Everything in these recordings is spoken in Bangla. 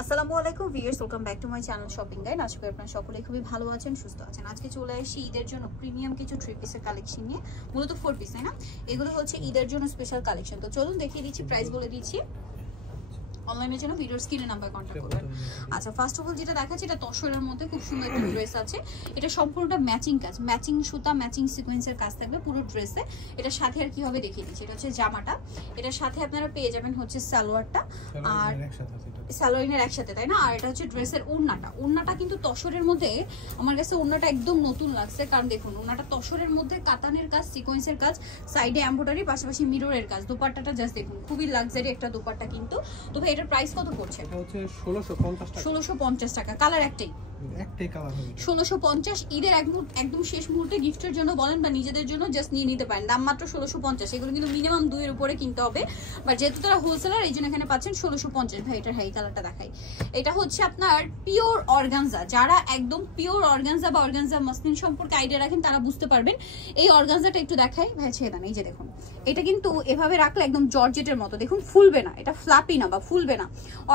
আসসালামু আলাইকুম viewers, welcome back to my channel shopping guide. আশা করি আপনারা সকলেই খুবই ভালো আছেন, সুস্থ আছেন। আজকে চলে আসি ঈদের জন্য প্রিমিয়াম কিছু থ্রি পিসের কালেকশন নিয়ে, মূলত 4 পিস, তাই না? এগুলো হচ্ছে ঈদের জন্য স্পেশাল কালেকশন। তো চলুন দেখিয়ে দিচ্ছি, প্রাইস বলে দিচ্ছি। অনলাইনের জন্য ভিডিওর স্ক্রিনে নাম্বার কন্ট্যাক্ট করবেন। আচ্ছা, ফার্স্ট অফ অল যেটা দেখাচ্ছি এটা তসরের মধ্যে খুব সুন্দর একটা ড্রেস আছে। এটা সম্পূর্ণটা ম্যাচিং কাজ, ম্যাচিং সুতা, ম্যাচিং সিকোয়েন্সের কাজ থাকবে পুরো ড্রেসে। এটার সাথে আর কি হবে দেখিয়ে দিচ্ছি। এটা হচ্ছে জামাটা, এটার সাথে আপনারা পেয়ে যাবেন হচ্ছে সালোয়ারটা, আর সালোয়ারিনের একসাথে, তাই না? আর এটা হচ্ছে ড্রেসের ওড়নাটা। ওড়নাটা কিন্তু তসরের মধ্যে আমার কাছে ওড়নাটা একদম নতুন লাগছে, কারণ দেখুন ওড়নাটা তসরের মধ্যে কাতানের কাজ, সিকোয়েন্সের কাজ, সাইডে এমব্রয়ডারি, পাশাপাশি মিররের কাজ। দোপাট্টাটা জাস্ট দেখুন, খুবই লাক্সারি একটা দোপাট্টা কিন্তু। তো ভাই এটার প্রাইস কত পড়ছে? এটা হচ্ছে 1650 টাকা। 1650 টাকা। কালার একটাই কালার হবে 1650। ঈদের একদম শেষ মুহূর্তে গিফটের জন্য বলেন বা নিজেদের জন্য জাস্ট নিয়ে নিতে পারেন। দাম মাত্র 1650। এগুলো কিন্তু মিনিমাম 2 এর উপরে কিনতে হবে, বাট যেহেতু তারা হোলসেলার এই জন্য এখানে পাচ্ছেন 1650। ভাই এটার হাই কালারটা দেখাই। এটা হচ্ছে আপনার পিওর অর্গানজা। যারা একদম পিওর অর্গানজা বা অর্গানজা মাসলিন সম্পর্কে আইডিয়া রাখেন তারা বুঝতে পারবেন। এই অর্গানজাটা একটু দেখাই ভাই, ছেড়ে দেন। এই যে দেখুন, এটা কিন্তু এভাবে রাখলে একদম জর্জেটের মতো, দেখুন ফুলবে না, এটা ফ্লাপি না বা ফুলবে না।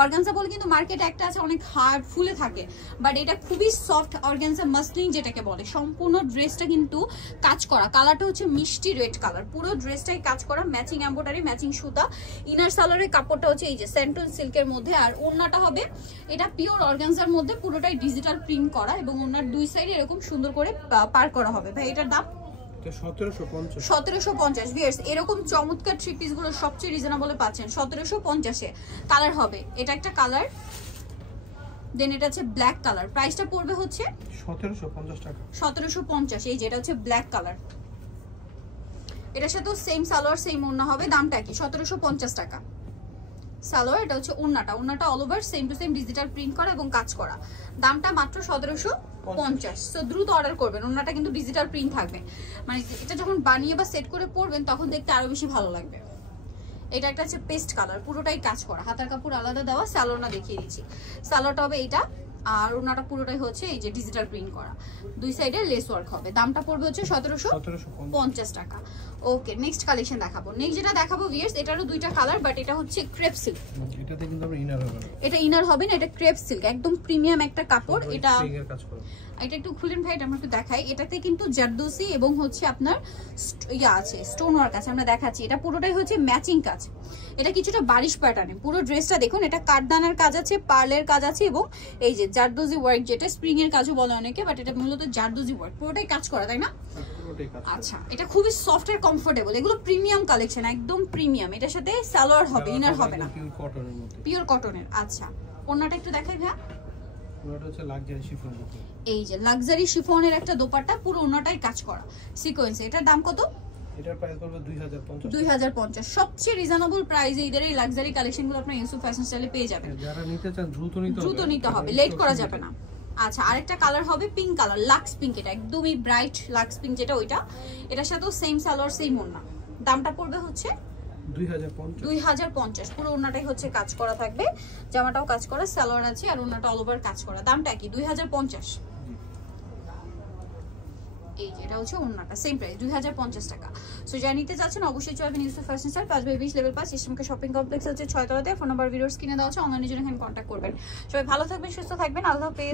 অর্গানজা বলে কিন্তু মার্কেটে একটা আছে অনেক হার্ড ফুলে থাকে, বাট এটা খুবই সফট অর্গানজা মাসলিন যেটাকে বলে। সম্পূর্ণ ড্রেসটা কিন্তু কাজ করা, কালারটা হচ্ছে মিষ্টি রেড কালার, পুরো ড্রেসটাই কাজ করা, ম্যাচিং এমব্রয়ডারি, ম্যাচিং সুতা। ইনার সালোয়ারের কাপড়টা হচ্ছে এই যে স্যান্টন সিল্কের মধ্যে, আর ওড়নাটা হবে এটা পিওর অর্গানজার মধ্যে, পুরোটাই ডিজিটাল প্রিন্ট করা, এবং ওড়নার দুই সাইডে এরকম সুন্দর করে পার করা হবে। ভাই এটার দাম 1750। ভিউয়ার্স, এরকম চমৎকার থ্রি পিস গুলো সবচেয়ে রিজনেবলে পাচ্ছেন 1750 এ। কালার হবে এটা একটা কালার, দেন এটা হচ্ছে ব্ল্যাক কালার। প্রাইসটা পড়বে হচ্ছে 1750 টাকা। 1750। এই যে এটা হচ্ছে ব্ল্যাক কালার, এটার সাথেও সেম সালোয়ার সেম ওড়না হবে। দামটা কি? 1750 টাকা সালোয়ার। এটা হচ্ছে ওড়নাটা, ওড়নাটা all over same to same digital print করা এবং কাজ করা। দামটা মাত্র 1750। সো দ্রুত অর্ডার করবেন। ওড়নাটা কিন্তু ডিজিটাল প্রিন্ট থাকবে, মানে এটা যখন বানিয়ে বা সেট করে পরবেন তখন দেখতে আরো বেশি ভালো লাগবে। এটা একটা হচ্ছে পেস্ট কালার, পুরোটাই কাজ করা, হাতার কাপড় আলাদা দেওয়া। সালোয়ারটা দেখিয়ে দিচ্ছি, সালোয়ারটা হবে এইটা, আর ওনাটা পুরোটাই হচ্ছে এই যে ডিজিটাল প্রিন্ট করা, দুই সাইডে লেস ওয়ার্ক হবে। দামটা পড়বে হচ্ছে 1750 টাকা। ওকে, নেক্সট কালেকশন দেখাবো। নেক্সট যেটা দেখাবো ভিউয়ার্স, এটারও দুইটা কালার, বাট এটা হচ্ছে ক্রেপ সিল্ক। এটাতে কিন্তু আমরা ইনার হবে না, এটা ইনার হবে না, এটা ক্রেপ সিল্ক, একদম প্রিমিয়াম একটা কাপড়। এটা এটা একটু খুলেন ভাই, এটা আমরা একটু দেখাই। এটাতে কিন্তু জারদোসি এবং হচ্ছে আপনার ইয়া আছে, স্টোন ওয়ার্ক আছে, আমরা দেখাচ্ছি। এটা পুরোটাই হচ্ছে ম্যাচিং কাজ, এটা কিছুটা বারিশ প্যাটার্নে। পুরো ড্রেসটা দেখুন, এটা কাঠদানার কাজ আছে, পার্লের কাজ আছে, এবং এই যে জারদোজি ওয়ার্ক, যেটা স্প্রিং এর কাজও বলে অনেকে, বাট এটা মূলত জারদোজি ওয়ার্ক, পুরোটাই কাজ করা, তাই না? আচ্ছা, এটা খুবই সফট আর কমফোর্টেবল। এগুলো প্রিমিয়াম কালেকশন, একদম প্রিমিয়াম। এটার সাথে সালোয়ার হবে, ইনার হবে না, পিওর কটনের। আচ্ছা, ওড়নাটা একটু দেখাই ভাই। ওটা হচ্ছে লাক্সারি শিফন। এই যে লাক্সারি শিফনের একটা দোপাট্টা, পুরো ওড়নাটাই কাজ করা সিকোয়েন্স। এটার দাম কত? এটার প্রাইস পড়বে 2050। 2050 সবচেয়ে রিজনেবল প্রাইসে ঈদের এই লাক্সারি কালেকশনগুলো আপনারা ইউসুফ ফ্যাশন স্টাইলে পেয়ে যাবেন। যারা নিতে চান দ্রুত নিতে হবে, লেট করা যাবে না। আচ্ছা, আরেকটা কালার হবে পিঙ্ক কালার, লাক্স পিঙ্ক। এটা একদমই ব্রাইট লাক্স পিঙ্ক যেটা, ওইটা। এটার সাথেও সেম সালোয়ার সেম ওড়না। দামটা পড়বে হচ্ছে 2050। পুরো ওড়নাটাই হচ্ছে কাজ করা থাকবে, জামাটাও কাজ করা, সালোয়ার আছে, আর ওড়নাটা অল ওভার কাজ করা। দামটা কি? 2050। এই যে এটা হচ্ছে ওড়নাটা, সেম প্রাইস 2050 টাকা। সো যারা নিতে চাচ্ছেন অবশ্যই চলবেন ইউসুফ ফ্যাশন স্টাইল, 5/20 লেভেল 5 ইসলামকে শপিং কমপ্লেক্স হচ্ছে 6 তলাতে। ফোন নাম্বার ভিডিওস কিনে দেওয়া আছে, অনলাইনের জন্য এখানে কন্ট্যাক্ট করবেন। সবাই ভালো থাকবেন, সুস্থ থাকবেন, আল্লাহ হাফেজ।